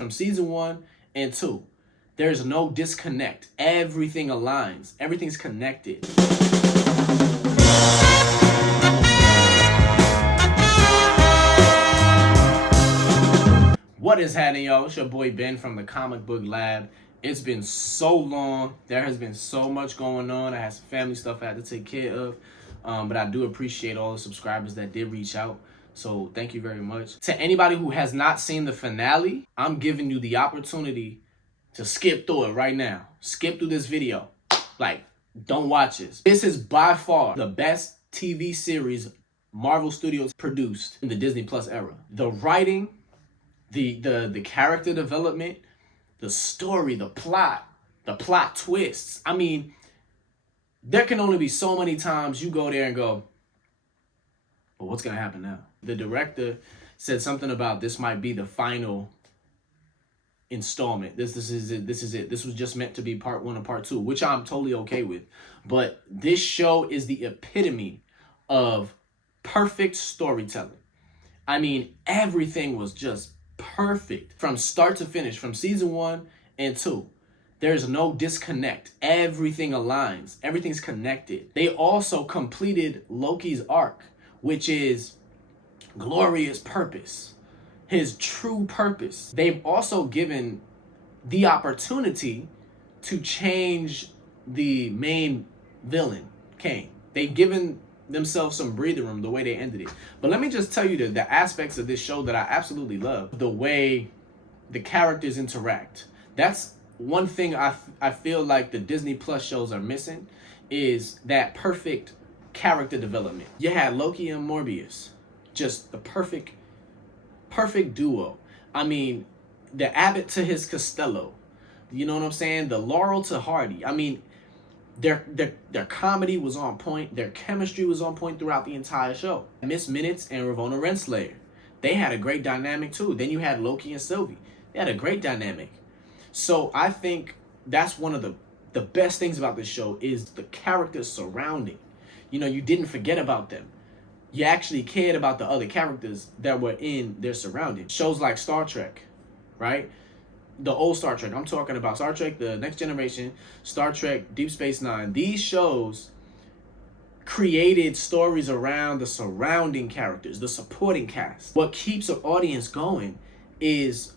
From season 1 and 2, there's no disconnect. Everything aligns. Everything's connected. What is happening, y'all? It's your boy Ben from the Comic Book Lab. It's been so long. There has been so much going on. I had some family stuff I had to take care of. But I do appreciate all the subscribers that did reach out. So thank you very much. To anybody who has not seen the finale, I'm giving you the opportunity to skip through it right now. Skip through this video. Like, don't watch this. This is by far the best TV series Marvel Studios produced in the Disney Plus era. The writing, the character development, the story, the plot twists. I mean, there can only be so many times you go there and go, well, what's going to happen now? The director said something about this might be the final installment. This is it. This was just meant to be part 1 or part 2, which I'm totally okay with. But this show is the epitome of perfect storytelling. I mean, everything was just perfect from start to finish, from season 1 and 2. There's no disconnect. Everything aligns. Everything's connected. They also completed Loki's arc, which is glorious purpose, his true purpose. They've also given the opportunity to change the main villain, Kang. They've given themselves some breathing room the way they ended it. But let me just tell you the aspects of this show that I absolutely love. The way the characters interact. That's one thing I feel like the Disney Plus shows are missing, is that perfect character development. You had Loki and Morbius, just the perfect duo. I mean, the Abbott to his Costello, you know what I'm saying? The Laurel to Hardy. I mean, their comedy was on point. Their chemistry was on point throughout the entire show. Miss Minutes and Ravonna Renslayer, they had a great dynamic too. Then you had Loki and Sylvie. They had a great dynamic. So I think that's one of the best things about this show is the characters surrounding. You know, you didn't forget about them. You actually cared about the other characters that were in their surroundings. Shows like Star Trek, right? The old Star Trek. I'm talking about Star Trek, The Next Generation, Star Trek, Deep Space Nine. These shows created stories around the surrounding characters, the supporting cast. What keeps an audience going is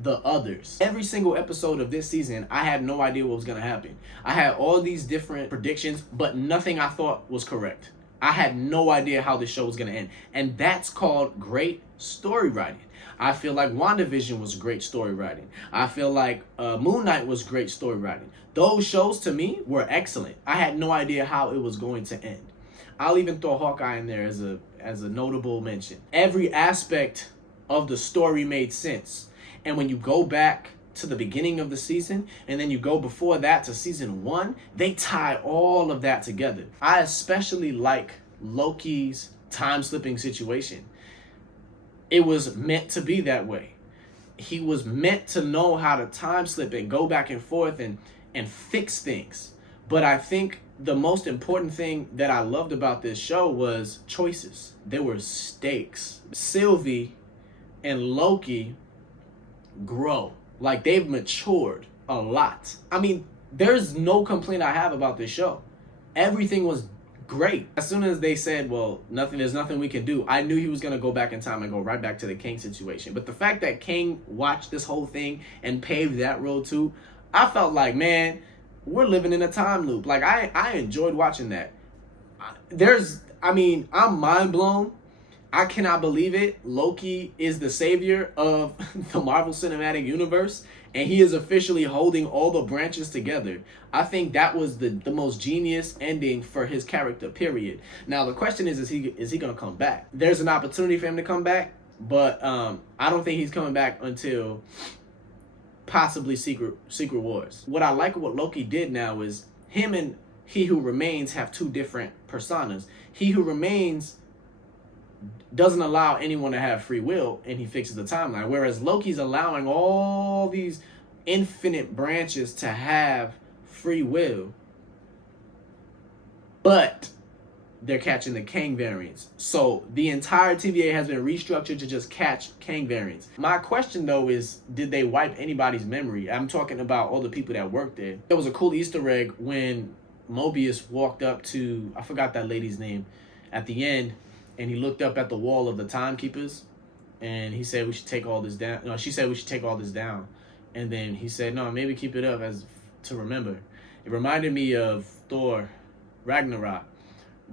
the others. Every single episode of this season, I had no idea what was going to happen. I had all these different predictions, but nothing I thought was correct. I had no idea how this show was going to end. And that's called great story writing. I feel like WandaVision was great story writing. I feel like Moon Knight was great story writing. Those shows to me were excellent. I had no idea how it was going to end. I'll even throw Hawkeye in there as a notable mention. Every aspect of the story made sense. And when you go back to the beginning of the season, and then you go before that to season 1, they tie all of that together. I especially like Loki's time-slipping situation. It was meant to be that way. He was meant to know how to time-slip and go back and forth and fix things. But I think the most important thing that I loved about this show was choices. There were stakes. Sylvie and Loki grow. Like, they've matured a lot. I mean, there's no complaint I have about this show. Everything was great. As soon as they said, well, there's nothing we can do, I knew he was going to go back in time and go right back to the Kang situation. But the fact that Kang watched this whole thing and paved that road too, I felt like, man, we're living in a time loop. Like, I enjoyed watching that. I'm mind blown. I cannot believe it. Loki is the savior of the Marvel Cinematic Universe, and he is officially holding all the branches together. I think that was the most genius ending for his character, period. Now, the question is he going to come back? There's an opportunity for him to come back, but I don't think he's coming back until possibly Secret Wars. What I like what Loki did now is him and He Who Remains have two different personas. He Who Remains doesn't allow anyone to have free will, and he fixes the timeline. Whereas Loki's allowing all these infinite branches to have free will, but they're catching the Kang variants. So the entire TVA has been restructured to just catch Kang variants. My question though is, did they wipe anybody's memory? I'm talking about all the people that worked there. There was a cool Easter egg when Mobius walked up to, I forgot that lady's name, at the end, and he looked up at the wall of the timekeepers, and he said we should take all this down. No, she said we should take all this down, and then he said no, maybe keep it up as to remember. It reminded me of Thor Ragnarok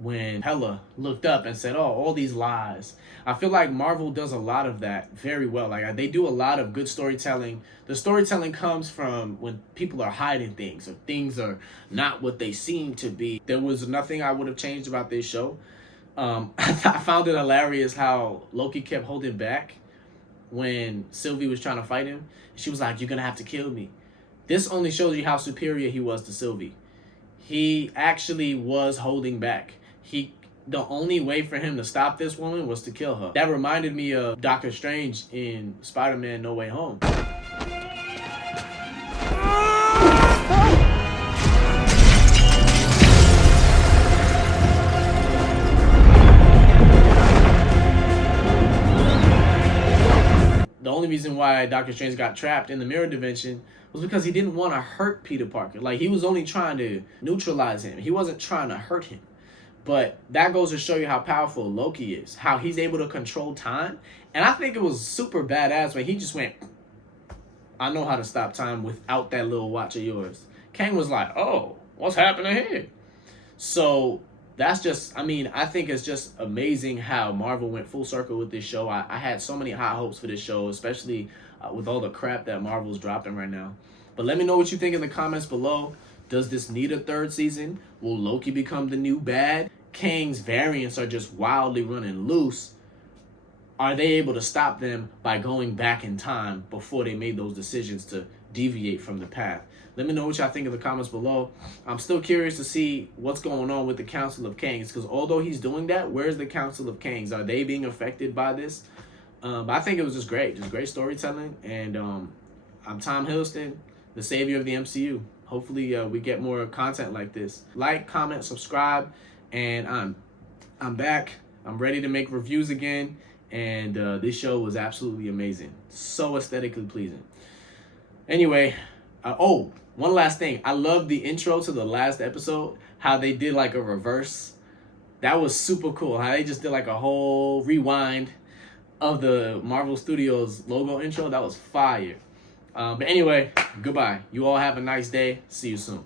when Hela looked up and said, oh, all these lies. I feel like Marvel does a lot of that very well. Like, they do a lot of good storytelling. The storytelling comes from when people are hiding things, or things are not what they seem to be. There was nothing I would have changed about this show. I found it hilarious how Loki kept holding back when Sylvie was trying to fight him. She was like, you're going to have to kill me. This only shows you how superior he was to Sylvie. He actually was holding back. The only way for him to stop this woman was to kill her. That reminded me of Doctor Strange in Spider-Man No Way Home. The only reason why Doctor Strange got trapped in the mirror dimension was because he didn't want to hurt Peter Parker. Like, he was only trying to neutralize him. He wasn't trying to hurt him. But that goes to show you how powerful Loki is, how he's able to control time. And I think it was super badass when he just went, I know how to stop time without that little watch of yours. Kang was like, oh, what's happening here? So that's just, I think it's just amazing how Marvel went full circle with this show. I had so many high hopes for this show, especially with all the crap that Marvel's dropping right now. But let me know what you think in the comments below. Does this need a third season? Will Loki become the new bad? Kang's variants are just wildly running loose. Are they able to stop them by going back in time before they made those decisions to deviate from the path? Let me know what y'all think in the comments below. I'm still curious to see what's going on with the Council of Kangs, because although he's doing that, where's the Council of Kangs? Are they being affected by this? I think it was just great storytelling. And I'm Tom Hiddleston, the savior of the MCU. Hopefully we get more content like this. Like, comment, subscribe, and I'm back. I'm ready to make reviews again. And this show was absolutely amazing. So aesthetically pleasing. Anyway, oh, one last thing. I love the intro to the last episode, how they did like a reverse. That was super cool. How they just did like a whole rewind of the Marvel Studios logo intro. That was fire. But anyway, goodbye. You all have a nice day. See you soon.